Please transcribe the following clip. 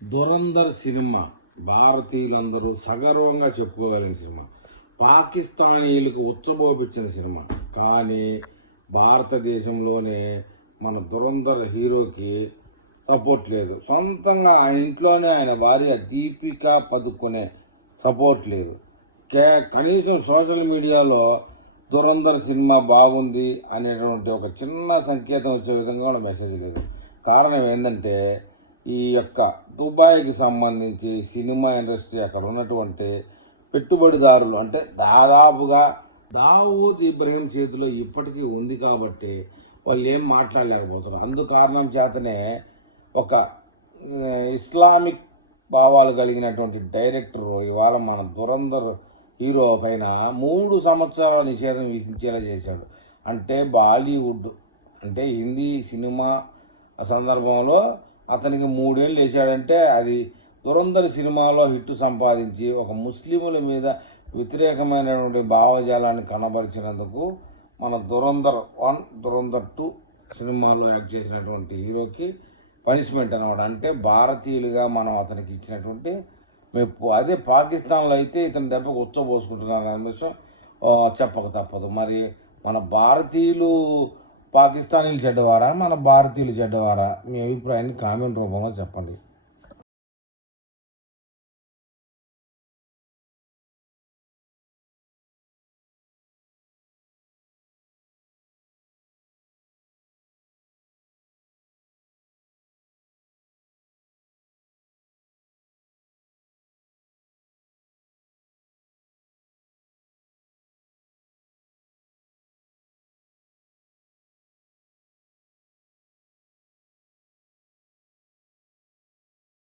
Dhurandhar cinema భారతీయులందరూ సగర్వంగా చెప్పుకోగలిగిన cinema. పాకిస్తానీయులకు ఉచ్చబోపించిన cinema. కానీ భారతదేశంలోనే మన దురంధర్ హీరోకి సపోర్ట్ లేదు. సొంతంగా ఆయన ఇంట్లోనే ఆయన భార్య దీపికా పదుకొనే సపోర్ట్ లేదు. కనీసం సోషల్ మీడియాలో దురంధర్ సినిమా బాగుంది అనేటువంటి ఒక చిన్న సంకేతం వచ్చే విధంగా కూడా మెసేజ్ లేదు. కారణం ఏంటంటే ఈ యొక్క దుబాయ్కి సంబంధించి సినిమా ఇండస్ట్రీ అక్కడ ఉన్నటువంటి పెట్టుబడిదారులు అంటే దాదాపుగా దావూద్ ఇబ్రహీం చేతిలో ఇప్పటికీ ఉంది కాబట్టి వాళ్ళు ఏం మాట్లాడలేకపోతున్నారు. అందు కారణం చేతనే ఒక ఇస్లామిక్ భావాలు కలిగినటువంటి డైరెక్టర్ ఇవాళ మన దురంధర్ హీరో పైన 3 సంవత్సరాల నిషేధం విధించేలా చేశాడు. అంటే బాలీవుడ్ అంటే హిందీ సినిమా సందర్భంలో అతనికి 3 ఏళ్ళు వేసాడంటే అది దురంధర్ సినిమాలో హిట్ సంపాదించి ఒక ముస్లింల మీద వ్యతిరేకమైనటువంటి భావజాలాన్ని కనబరిచినందుకు మన దురంధర్ 1 దురంధర్ 2 సినిమాలో యాక్ట్ చేసినటువంటి హీరోకి పనిష్మెంట్ అనమాట. అంటే భారతీయులుగా మనం అతనికి ఇచ్చినటువంటి మెప్పు. అదే పాకిస్తాన్లో అయితే ఇతని దెబ్బకు ఉచ్చబోసుకుంటున్నారు అనే విషయం చెప్పక తప్పదు. మరి మన భారతీయులు పాకిస్తానీలు చెడ్డవారా, మన భారతీయులు చెడ్డవారా? మీ అభిప్రాయాన్ని కామెంట్ రూపంలో చెప్పండి.